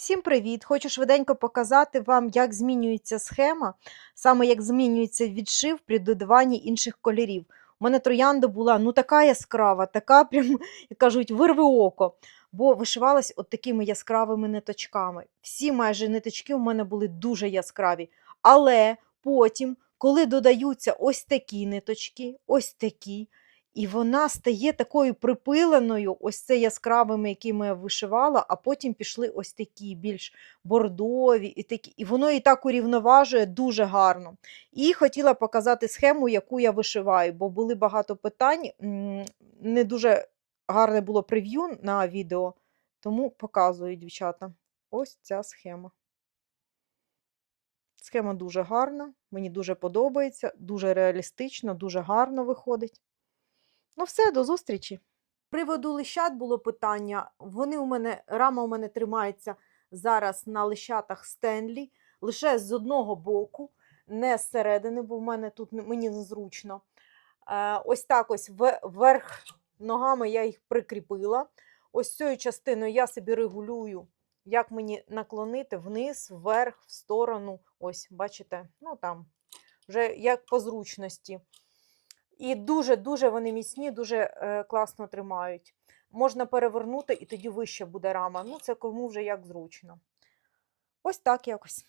Всім привіт! Хочу швиденько показати вам, як змінюється схема, саме як змінюється відшив при додаванні інших кольорів. У мене троянда була ну така яскрава, така прям, як кажуть, вирви око, бо вишивалась от такими яскравими ниточками. Всі майже ниточки у мене були дуже яскраві. Але потім, коли додаються ось такі ниточки, ось такі, і вона стає такою припиленою, ось це яскравими, якими я вишивала, а потім пішли ось такі більш бордові, і такі. І воно і так урівноважує дуже гарно. І хотіла показати схему, яку я вишиваю, бо були багато питань. Не дуже гарне було прев'ю на відео, тому показую, дівчата. Ось ця схема. Схема дуже гарна, мені дуже подобається, дуже реалістично, дуже гарно виходить. Ну, все, до зустрічі. Приводу лищат було питання. Вони у мене, рама у мене тримається зараз на лищатах Стенлі, лише з одного боку, не зсередини, бо в мене тут мені незручно. Е, ось так ось вверх ногами я їх прикріпила. Ось цією частиною я собі регулюю, як мені наклонити вниз, вверх, в сторону. Ось, бачите, ну там, вже як по зручності. І дуже-дуже вони міцні, дуже е, класно тримають. Можна перевернути, і тоді вище буде рама. Ну, це кому вже як зручно. Ось так якось.